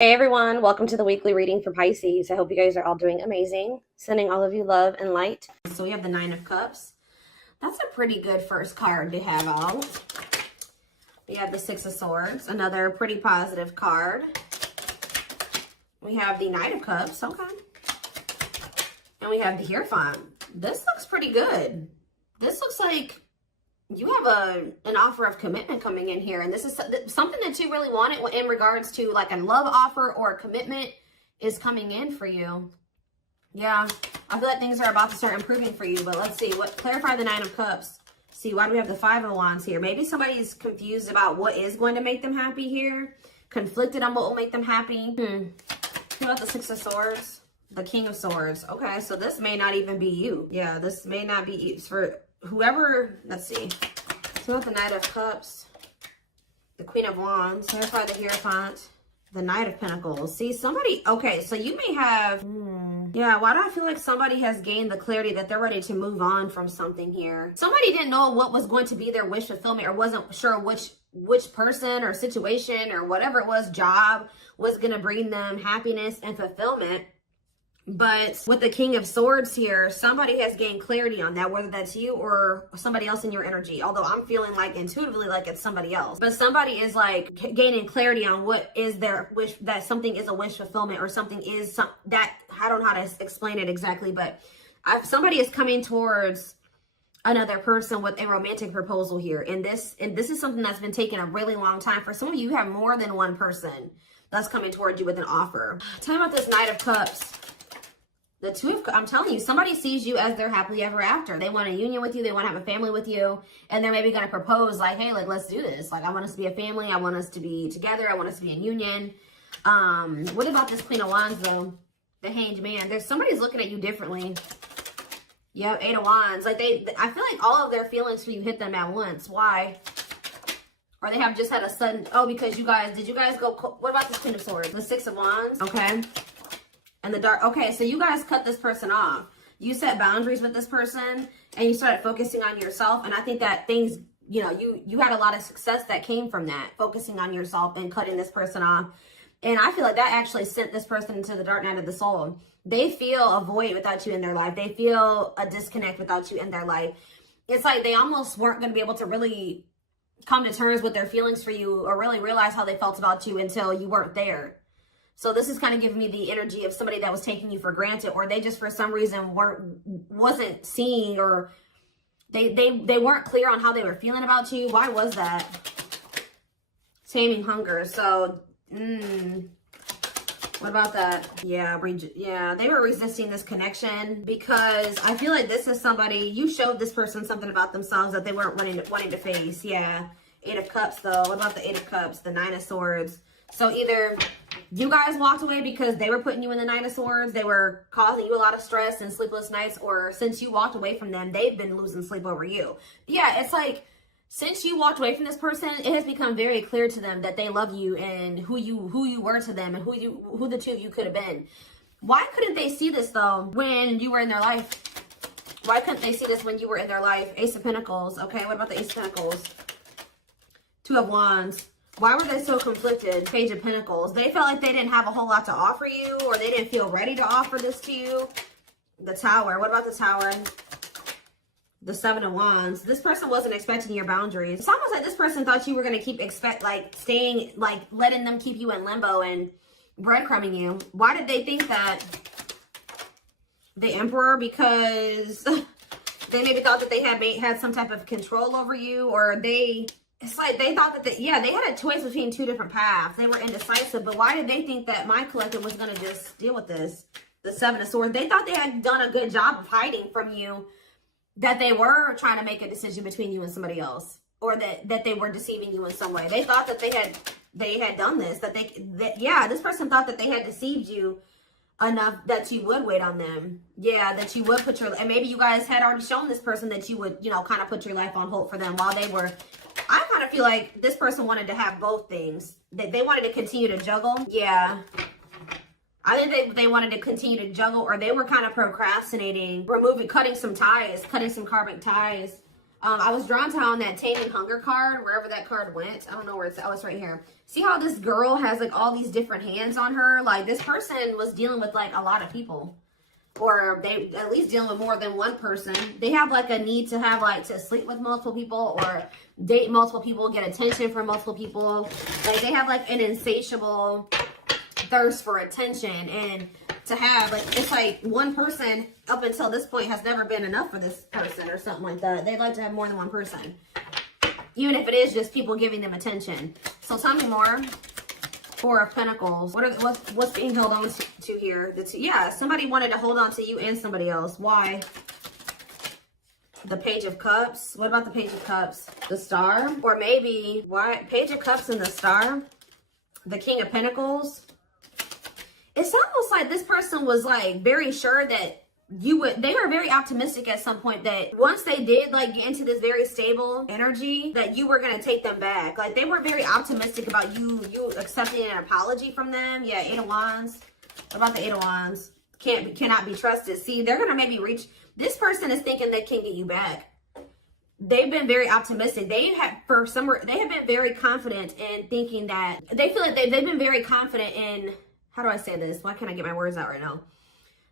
Hey everyone, welcome to the weekly reading for Pisces. I hope you guys are all doing amazing. Sending all of you love and light. So we have the Nine of Cups. That's a pretty good first card to have out. We have the Six of Swords, another pretty positive card. We have the Knight of Cups, okay. And we have the Hierophant. This looks pretty good. This looks like you have an offer of commitment coming in here, and this is something that you really wanted in regards to like a love offer or a commitment is coming in for you. Yeah, I feel like things are about to start improving for you, but let's see. Clarify the Nine of Cups. See, why do we have the Five of Wands here? Maybe somebody's confused about what is going to make them happy here, conflicted on what will make them happy. What about the Six of Swords? The King of Swords. Okay, so this may not even be you. Yeah, this may not be you. For whoever, let's see. So about the Knight of Cups, the Queen of Wands, clarify the Hierophant, the Knight of Pentacles. See, somebody, okay, so you may have, yeah, why do I feel like somebody has gained the clarity that they're ready to move on from something here? Somebody didn't know what was going to be their wish fulfillment or wasn't sure which person or situation or whatever it was, job, was going to bring them happiness and fulfillment. But with the King of Swords here, somebody has gained clarity on that, whether that's you or somebody else in your energy. Although I'm feeling like intuitively like it's somebody else. But somebody is like gaining clarity on what is their wish, that something is a wish fulfillment or something is that, I don't know how to explain it exactly, but somebody is coming towards another person with a romantic proposal here. And this is something that's been taking a really long time. For some of you, you have more than one person that's coming towards you with an offer. Tell me about this Knight of Cups. The Two of, I'm telling you, somebody sees you as their happily ever after. They want a union with you. They want to have a family with you. And they're maybe going to propose like, hey, like, let's do this. Like, I want us to be a family. I want us to be together. I want us to be in union. What about this Queen of Wands, though? The Hanged Man. There's somebody's looking at you differently. Yep, Eight of Wands. Like, I feel like all of their feelings for you hit them at once. Why? Or they have just had a sudden, because did you guys go, what about this Queen of Swords? The Six of Wands. Okay. And the dark, okay, so you guys cut this person off. You set boundaries with this person and you started focusing on yourself. And I think that things, you had a lot of success that came from that, focusing on yourself and cutting this person off. And I feel like that actually sent this person into the dark night of the soul. They feel a void without you in their life. They feel a disconnect without you in their life. It's like they almost weren't going to be able to really come to terms with their feelings for you or really realize how they felt about you until you weren't there. So this is kind of giving me the energy of somebody that was taking you for granted, or they just for some reason wasn't seeing, or they weren't clear on how they were feeling about you. Why was that? Taming hunger. So, what about that? Yeah, they were resisting this connection because I feel like this is somebody, you showed this person something about themselves that they weren't wanting to face. Yeah, Eight of Cups though. What about the Eight of Cups? The Nine of Swords. So either you guys walked away because they were putting you in the Nine of Swords, they were causing you a lot of stress and sleepless nights, or since you walked away from them, they've been losing sleep over you. Yeah, it's like, since you walked away from this person, it has become very clear to them that they love you and who you were to them and who the two of you could have been. Why couldn't they see this though when you were in their life? Why couldn't they see this when you were in their life? Ace of Pentacles. Okay, what about the Ace of Pentacles? Two of Wands. Why were they so conflicted? Page of Pentacles. They felt like they didn't have a whole lot to offer you, or they didn't feel ready to offer this to you. The Tower. What about the Tower? The Seven of Wands. This person wasn't expecting your boundaries. It's almost like this person thought you were going to keep letting them keep you in limbo and breadcrumbing you. Why did they think that? The Emperor, because they maybe thought that they had some type of control over you, or it's like they thought that they had a choice between two different paths. They were indecisive, but why did they think that my collective was going to just deal with this? The Seven of Swords. They thought they had done a good job of hiding from you that they were trying to make a decision between you and somebody else, or that they were deceiving you in some way. They thought that they had done this, this person thought that they had deceived you enough that you would wait on them. Yeah, that you would and maybe you guys had already shown this person that you would, kind of put your life on hold for them while they were. I kind of feel like this person wanted to have both things. They wanted to continue to juggle. Yeah. I think they wanted to continue to juggle, or they were kind of procrastinating, cutting some ties, cutting some karmic ties I was drawn to on that Taming Hunger card, wherever that card went. I don't know where it's, oh, it's right here. See how this girl has like all these different hands on her? Like this person was dealing with like a lot of people. Or they at least dealing with more than one person. They have like a need to have like to sleep with multiple people or date multiple people, get attention from multiple people. Like they have like an insatiable thirst for attention, and to have like, it's like one person up until this point has never been enough for this person or something like that. They'd like to have more than one person, even if it is just people giving them attention. So tell me more. Four of Pentacles. What's being held on to here? Yeah, somebody wanted to hold on to you and somebody else. Why? The Page of Cups. What about the Page of Cups? The Star? Or maybe, why? Page of Cups and the Star? The King of Pentacles? It's almost like this person was like very sure that they were very optimistic at some point that once they did like get into this very stable energy, that you were going to take them back. Like they were very optimistic about you accepting an apology from them. Yeah, Eight of Wands. What about the Eight of Wands? Cannot be trusted. See, they're going to maybe reach, this person is thinking they can get you back. They've been very optimistic. They have been very confident in thinking that, they feel like they've been very confident in, how do I say this? Why can't I get my words out right now?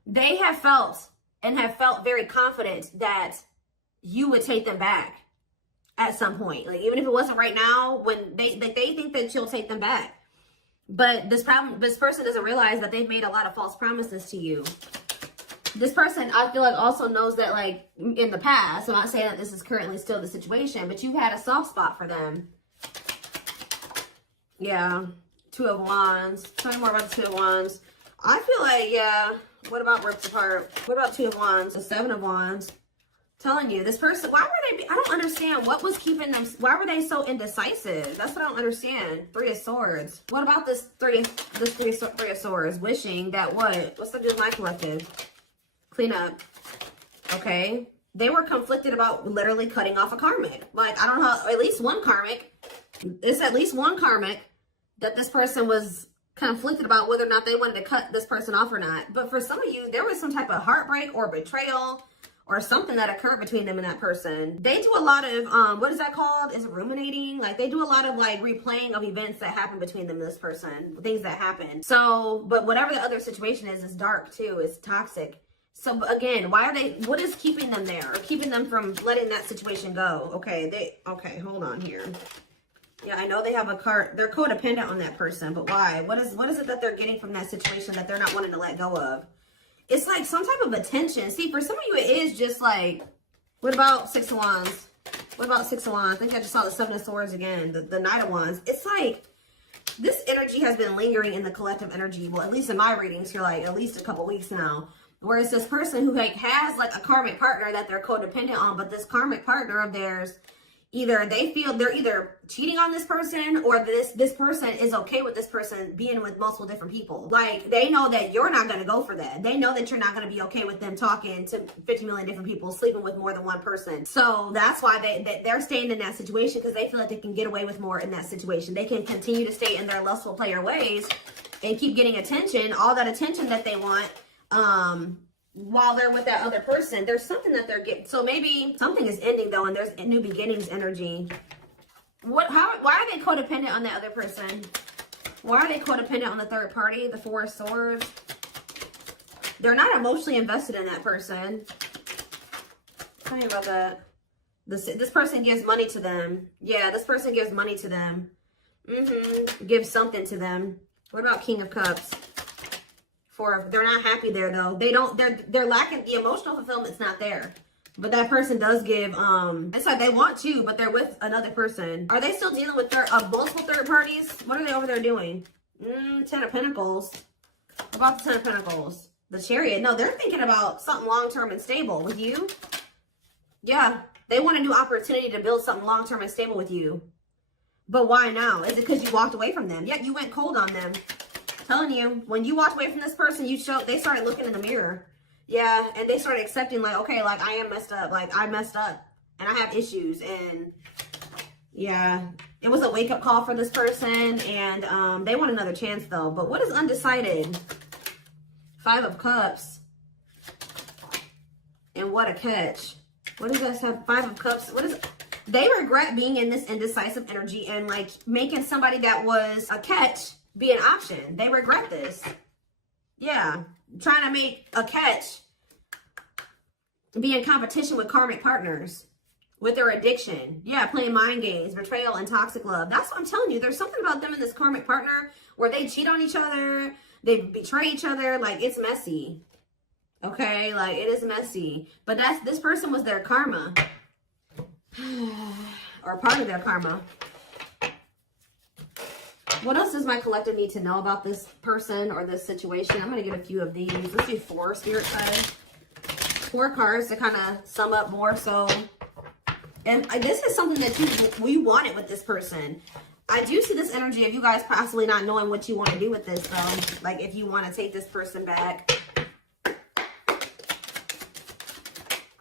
They have felt very confident that you would take them back at some point. Like even if it wasn't right now, when they think that you'll take them back. But this person doesn't realize that they've made a lot of false promises to you. This person, I feel like, also knows that like in the past, I'm not saying that this is currently still the situation, but you've had a soft spot for them. Yeah. Two of Wands. Tell me more about the Two of Wands. I feel like, yeah. What about ripped apart? What about Two of Wands? The Seven of Wands. Telling you, this person, why were they, I don't understand what was keeping them, why were they so indecisive? That's what I don't understand. Three of Swords. What about this three of Swords? Wishing that what? What's the do with my collective? Clean up. Okay. They were conflicted about literally cutting off a karmic. Like, I don't know, at least one karmic. It's at least one karmic that this person was conflicted about whether or not they wanted to cut this person off or not. But for some of you, there was some type of heartbreak or betrayal or something that occurred between them and that person. They do a lot of, what is that called? Is it ruminating? Like they do a lot of like replaying of events that happened between them and this person, things that happened. So, but whatever the other situation is, it's dark too, it's toxic. So again, why are they, what is keeping them there or keeping them from letting that situation go? Okay, okay, hold on here. Yeah, I know they have a card. They're codependent on that person, but why? What is it that they're getting from that situation that they're not wanting to let go of? It's like some type of attention. See, for some of you, it is just like, what about Six of Wands? What about Six of Wands? I think I just saw the Seven of Swords again, the Knight of Wands. It's like, this energy has been lingering in the collective energy. Well, at least in my readings here, like at least a couple weeks now. Whereas this person who like has like a karmic partner that they're codependent on, but this karmic partner of theirs, either they feel they're either cheating on this person or this person is okay with this person being with multiple different people. Like they know that you're not going to go for that. They know that you're not going to be okay with them talking to 50 million different people, sleeping with more than one person. So that's why they're staying in that situation, because they feel like they can get away with more in that situation. They can continue to stay in their lustful player ways and keep getting attention, all that attention that they want, while they're with that other person. There's something that they're getting. So maybe something is ending though, and there's a new beginnings energy. Why are they codependent on the other person? Why are they codependent on the third party? The Four of Swords. They're not emotionally invested in that person. Tell me about that. This person gives money to them. Yeah, this person gives money to them. Gives something to them. What about King of Cups? They're not happy there though. They're lacking, the emotional fulfillment's not there. But that person does give, it's like they want you, but they're with another person. Are they still dealing with multiple third parties? What are they over there doing? Ten of Pentacles. What about the Ten of Pentacles? The Chariot. No, they're thinking about something long-term and stable with you. Yeah, they want a new opportunity to build something long-term and stable with you. But why now? Is it because you walked away from them? Yeah, you went cold on them. Telling you, when you walked away from this person, they started looking in the mirror. Yeah, and they started accepting like, okay, like I am messed up. Like I messed up and I have issues. And yeah, it was a wake-up call for this person, and they want another chance though. But what is undecided? Five of Cups. And what a catch. What do you guys have? Five of Cups. What is it? They regret being in this indecisive energy and like making somebody that was a catch be an option. They regret this. Yeah. Trying to make a catch be in competition with karmic partners, with their addiction. Yeah, playing mind games, betrayal, and toxic love. That's what I'm telling you. There's something about them and this karmic partner where they cheat on each other, they betray each other. Like, it's messy. Okay? Like, it is messy. But this person was their karma. Or part of their karma. What else does my collective need to know about this person or this situation? I'm going to get a few of these. Let's do 4 spirit cards. 4 cards to kind of sum up more so. And this is something that we wanted with this person. I do see this energy of you guys possibly not knowing what you want to do with this though. Like if you want to take this person back.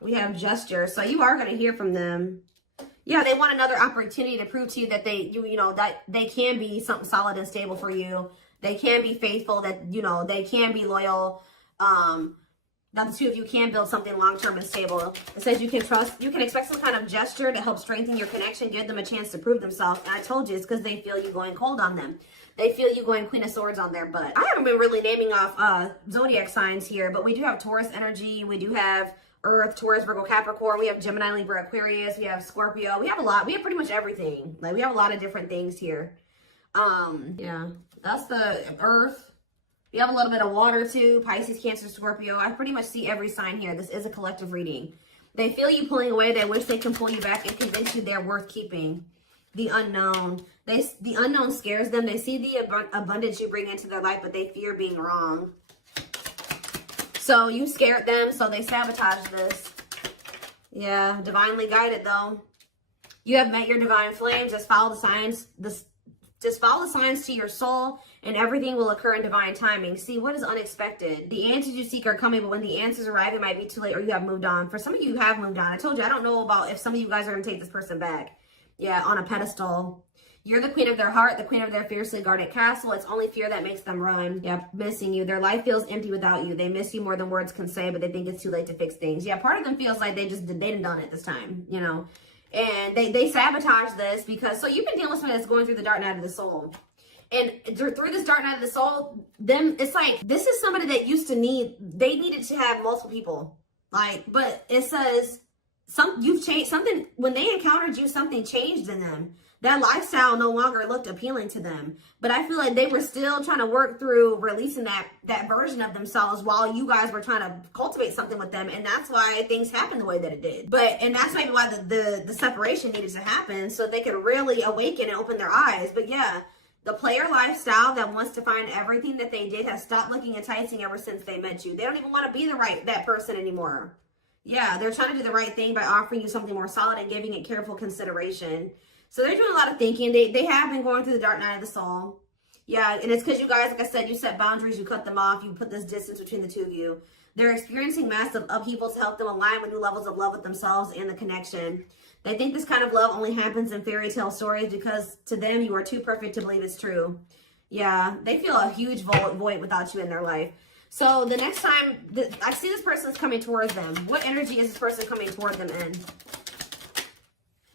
We have gesture. So you are going to hear from them. Yeah, they want another opportunity to prove to you that that they can be something solid and stable for you. They can be faithful, that, they can be loyal. That the two of you can build something long-term and stable. It says you can expect some kind of gesture to help strengthen your connection, give them a chance to prove themselves. And I told you, it's because they feel you going cold on them. They feel you going Queen of Swords on their butt. I haven't been really naming off zodiac signs here, but we do have Taurus energy. We do have Earth, Taurus, Virgo, Capricorn. We have Gemini, Libra, Aquarius. We have Scorpio. We have a lot. We have pretty much everything. Like, we have a lot of different things here. Yeah, that's the Earth. We have a little bit of water too. Pisces, Cancer, Scorpio. I pretty much see every sign here. This is a collective reading. They feel you pulling away. They wish they can pull you back and convince you they're worth keeping. The unknown. The unknown scares them. They see the abundance you bring into their life, but they fear being wrong. So you scared them, so they sabotage this. Yeah, divinely guided though. You have met your divine flame. Just follow the signs. Just follow the signs to your soul, and everything will occur in divine timing. See, what is unexpected? The answers you seek are coming, but when the answers arrive, it might be too late, or you have moved on. For some of you, you have moved on. I told you, I don't know about if some of you guys are going to take this person back. Yeah, on a pedestal. You're the queen of their heart, the queen of their fiercely guarded castle. It's only fear that makes them run. Yep, missing you. Their life feels empty without you. They miss you more than words can say, but they think it's too late to fix things. Yeah, part of them feels like they didn't done it this time, And they sabotage this because, so you've been dealing with somebody that's going through the dark night of the soul. And through this dark night of the soul, it's like, this is somebody that they needed to have multiple people. Like, but it says, you've changed something. When they encountered you, something changed in them. That lifestyle no longer looked appealing to them. But I feel like they were still trying to work through releasing that version of themselves while you guys were trying to cultivate something with them. And that's why things happened the way that it did. And that's maybe why the separation needed to happen, so they could really awaken and open their eyes. But yeah, the player lifestyle that wants to find everything that they did has stopped looking enticing ever since they met you. They don't even want to be that person anymore. Yeah, they're trying to do the right thing by offering you something more solid and giving it careful consideration. So they're doing a lot of thinking. They have been going through the dark night of the soul. Yeah, and it's because you guys, like I said, you set boundaries, you cut them off, you put this distance between the two of you. They're experiencing massive upheaval to help them align with new levels of love with themselves and the connection. They think this kind of love only happens in fairy tale stories because to them, you are too perfect to believe it's true. Yeah, they feel a huge void without you in their life. So the next time I see this person's coming towards them, what energy is this person coming toward them in?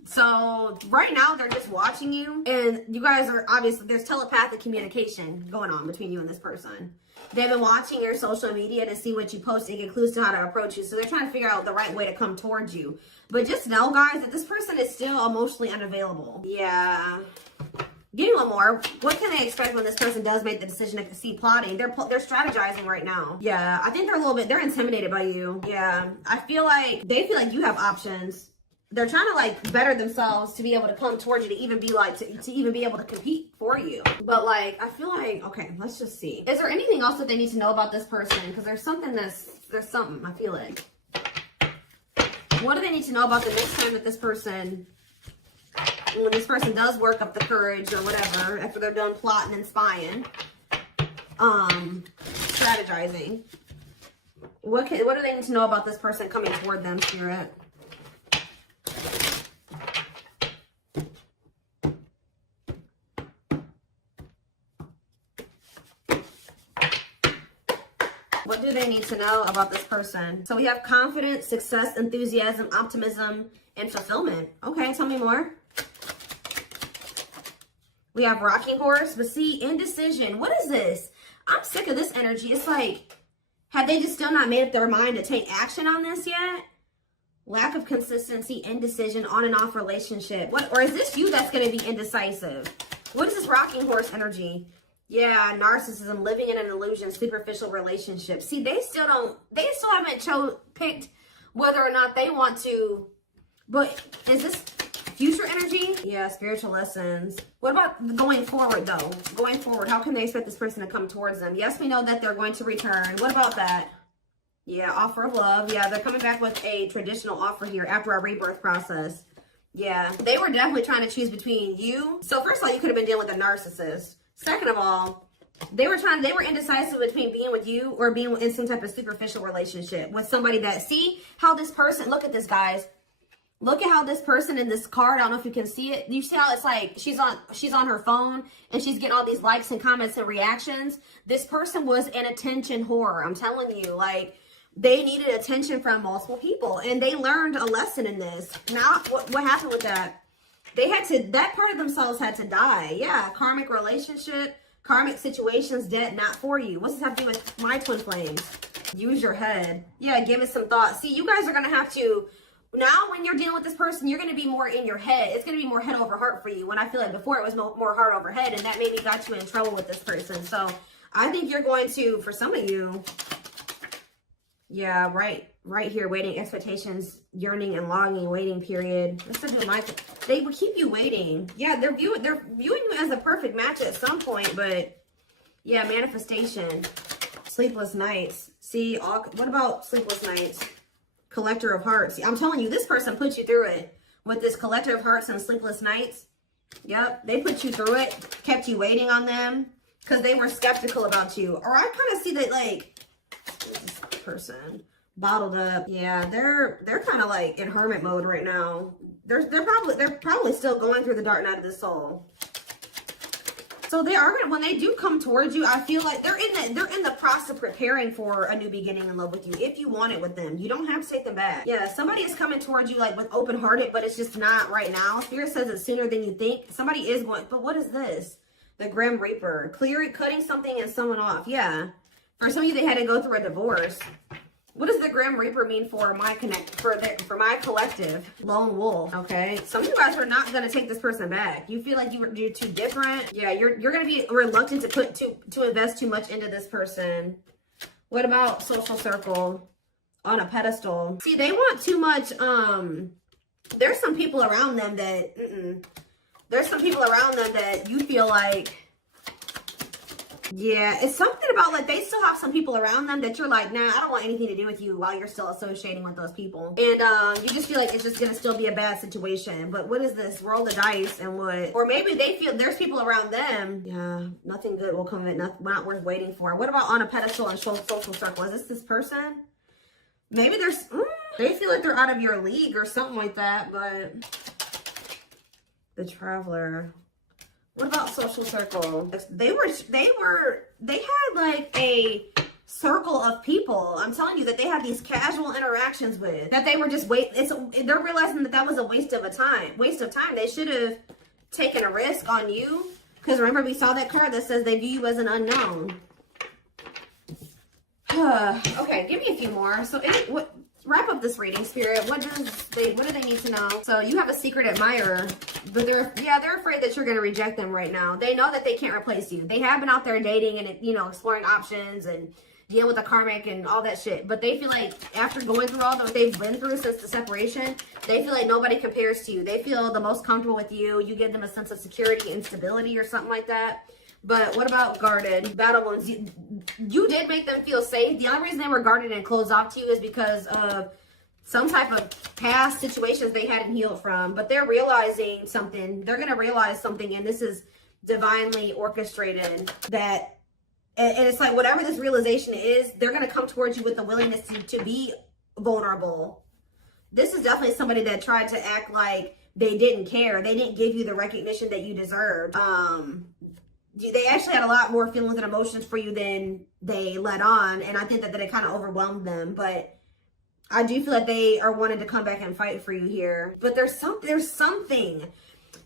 So right now they're just watching you, and you guys are obviously, there's telepathic communication going on between you and this person. They've been watching your social media to see what you post and get clues to how to approach you. So they're trying to figure out the right way to come towards you. But just know, guys, that this person is still emotionally unavailable. Yeah. Give me one more. What can they expect when this person does make the decision to see plotting? They're strategizing right now. Yeah, I think they're intimidated by you. Yeah, I feel like they feel like you have options. They're trying to like better themselves to be able to come towards you, to even be like, to even be able to compete for you. But like, I feel like, okay, let's just see. Is there anything else that they need to know about this person? Because there's something, I feel like. What do they need to know about the next time that when this person does work up the courage or whatever, after they're done plotting and spying, strategizing? What do they need to know about this person coming toward them, Spirit? What do they need to know about this person? So we have confidence, success, enthusiasm, optimism, and fulfillment. Okay, tell me more. We have rocking horse, but see, indecision. What is this? I'm sick of this energy. It's like, have they just still not made up their mind to take action on this yet? Lack of consistency, indecision, on and off relationship. What, or is this you that's going to be indecisive? What is this rocking horse energy? Yeah, narcissism, living in an illusion, superficial relationship. See, they still haven't picked whether or not they want to, but is this future energy? Yeah, spiritual lessons. What about going forward though? Going forward, how can they expect this person to come towards them? Yes, we know that they're going to return. What about that? Yeah, offer of love. Yeah, they're coming back with a traditional offer here after our rebirth process. Yeah, they were definitely trying to choose between you. So first of all, you could have been dealing with a narcissist. Second of all, they were indecisive between being with you or being in some type of superficial relationship with somebody that, see how this person, look at this, guys. Look at how this person in this card, I don't know if you can see it. You see how it's like she's on her phone and she's getting all these likes and comments and reactions. This person was an attention whore. I'm telling you, like, they needed attention from multiple people and they learned a lesson in this. Now, what happened with that? That part of themselves had to die. Yeah, karmic relationship, karmic situations, dead, not for you. What's this have to do with my twin flames? Use your head. Yeah, give it some thought. See, you guys are going to have to, now when you're dealing with this person, you're going to be more in your head. It's going to be more head over heart for you. When I feel like before it was more heart over head, and that maybe got you in trouble with this person. So I think you're going to, for some of you, yeah, right here, waiting, expectations, yearning and longing, waiting period. They would keep you waiting. Yeah, they're viewing you as a perfect match at some point, but yeah, manifestation, sleepless nights. See, what about sleepless nights? Collector of hearts. See, I'm telling you, this person put you through it with this collector of hearts and sleepless nights. Yep, they put you through it, kept you waiting on them because they were skeptical about you. Or I kind of see that, like, this person bottled up. Yeah, they're kind of like in hermit mode right now. They're probably still going through the dark night of the soul. So they are gonna, when they do come towards you, I feel like they're in the process of preparing for a new beginning in love with you. If you want it with them, you don't have to take them back. Yeah, somebody is coming towards you like with open hearted, but it's just not right now. Spirit says it's sooner than you think. Somebody is going, but what is this? The Grim Reaper, cutting something and someone off. Yeah, for some of you, they had to go through a divorce. What does the Grim Reaper mean for my for my collective? Lone wolf. Okay. Some of you guys are not gonna take this person back. You feel like you're too different. Yeah, you're gonna be reluctant to invest too much into this person. What about social circle? On a pedestal. See, they want too much. There's some people around them that there's some people around them that you feel like, yeah, it's something about like they still have some people around them that you're like, nah, I don't want anything to do with you while you're still associating with those people. And you just feel like it's just gonna still be a bad situation. But what is this? Roll the dice and what? Or maybe they feel there's people around them. Yeah, nothing good will come of it, not worth waiting for. What about on a pedestal and social circle? Is this person? Maybe they feel like they're out of your league or something like that, but the Traveler. What about social circle? They had like a circle of people. I'm telling you that they had these casual interactions with that they were just they're realizing that was a waste of time. They should have taken a risk on you. Because remember, we saw that card that says they view you as an unknown. Okay, give me a few more. So wrap up this reading, Spirit. What do they need to know? So you have a secret admirer, but they're afraid that you're going to reject them right now. They know that they can't replace you. They have been out there dating and exploring options and dealing with the karmic and all that shit. But they feel like after going through all that they've been through since the separation, they feel like nobody compares to you. They feel the most comfortable with you. You give them a sense of security and stability or something like that. But what about guarded? Battle wounds. You did make them feel safe. The only reason they were guarded and closed off to you is because of some type of past situations they hadn't healed from. But they're realizing something. They're going to realize something, and this is divinely orchestrated. And it's like whatever this realization is, they're going to come towards you with the willingness to be vulnerable. This is definitely somebody that tried to act like they didn't care. They didn't give you the recognition that you deserved. they actually had a lot more feelings and emotions for you than they let on. And I think that it kind of overwhelmed them. But I do feel like they are wanting to come back and fight for you here. But there's something.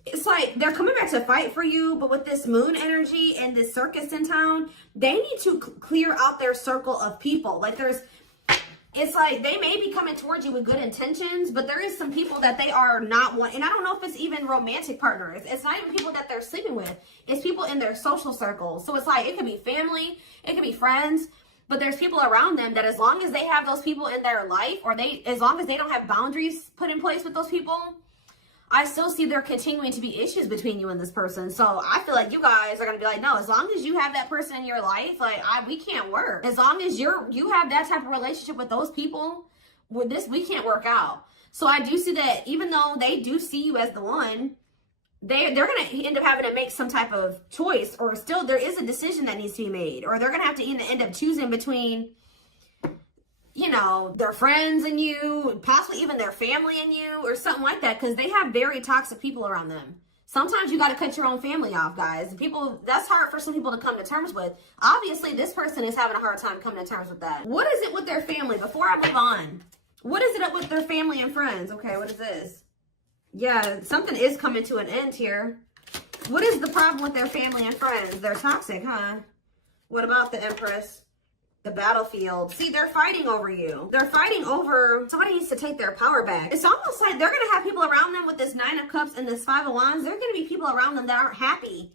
It's like they're coming back to fight for you, but with this moon energy and this circus in town, they need to clear out their circle of people. Like it's like they may be coming towards you with good intentions, but there is some people that they are not wanting. And I don't know if it's even romantic partners. It's not even people that they're sleeping with. It's people in their social circle. So it's like, it could be family, it could be friends, but there's people around them that as long as they have those people in their life, or as long as they don't have boundaries put in place with those people, I still see there continuing to be issues between you and this person. So I feel like you guys are going to be like, no, as long as you have that person in your life, like we can't work. As long as you have that type of relationship with those people, with this, we can't work out. So I do see that even though they do see you as the one, they're going to end up having to make some type of choice, or still there is a decision that needs to be made, or they're going to have to end up choosing between, you know, their friends and you, possibly even their family and you, or something like that, because they have very toxic people around them. Sometimes you got to cut your own family off, guys. People, that's hard for some people to come to terms with. Obviously, this person is having a hard time coming to terms with that. What is it with their family? Before I move on, what is it up with their family and friends? Okay, what is this? Yeah, something is coming to an end here. What is the problem with their family and friends? They're toxic, huh? What about the Empress? The battlefield. See, they're fighting over you. They're fighting over, somebody needs to take their power back. It's almost like they're going to have people around them with this 9 of Cups and this 5 of Wands. There are going to be people around them that aren't happy.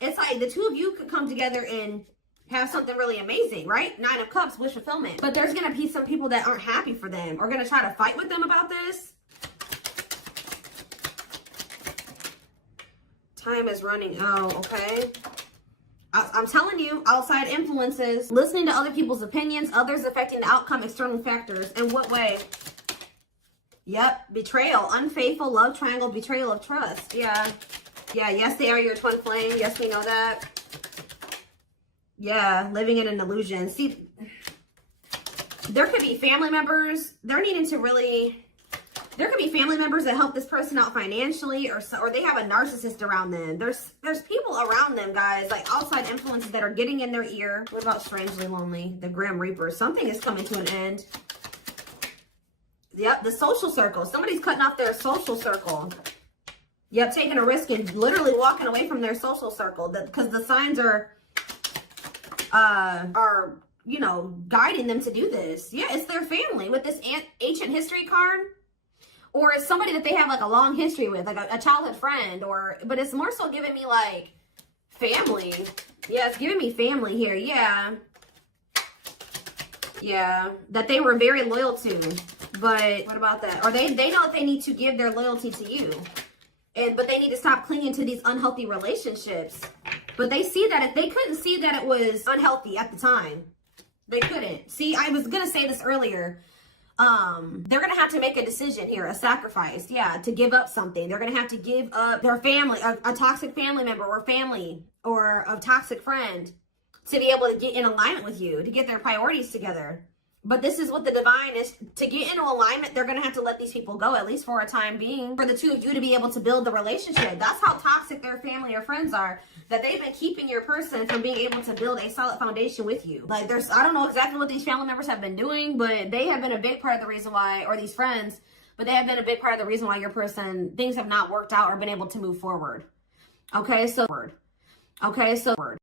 It's like the two of you could come together and have something really amazing, right? 9 of Cups, wish fulfillment. But there's going to be some people that aren't happy for them, or going to try to fight with them about this. Time is running out, okay? I'm telling you, outside influences, listening to other people's opinions, others affecting the outcome, external factors. In what way? Yep, betrayal, unfaithful, love triangle, betrayal of trust. Yeah, yes, they are your twin flame. Yes, we know that. Yeah, living in an illusion. See, there could be family members. There could be family members that help this person out financially, or they have a narcissist around them. There's people around them, guys, like outside influences that are getting in their ear. What about strangely lonely? The Grim Reaper. Something is coming to an end. Yep, the social circle. Somebody's cutting off their social circle. Yep, taking a risk and literally walking away from their social circle, because the signs are you know, guiding them to do this. Yeah, it's their family with this ancient history card. Or it's somebody that they have like a long history with, like a childhood friend, but it's more so giving me like family. Yeah, it's giving me family here. Yeah. Yeah, that they were very loyal to. But what about that? Or they know that they need to give their loyalty to you. But they need to stop clinging to these unhealthy relationships. But they see that they couldn't see that it was unhealthy at the time. They couldn't. See, I was going to say this earlier. They're going to have to make a decision here, a sacrifice, yeah, to give up something. They're going to have to give up their family, a toxic family member or family, or a toxic friend, to be able to get in alignment with you, to get their priorities together. But this is what the divine is. To get into alignment, they're going to have to let these people go, at least for a time being, for the two of you to be able to build the relationship. That's how toxic their family or friends are, that they've been keeping your person from being able to build a solid foundation with you. Like, I don't know exactly what these family members have been doing, but they have been a big part of the reason why, or these friends, but they have been a big part of the reason why your person, things have not worked out or been able to move forward. Okay, so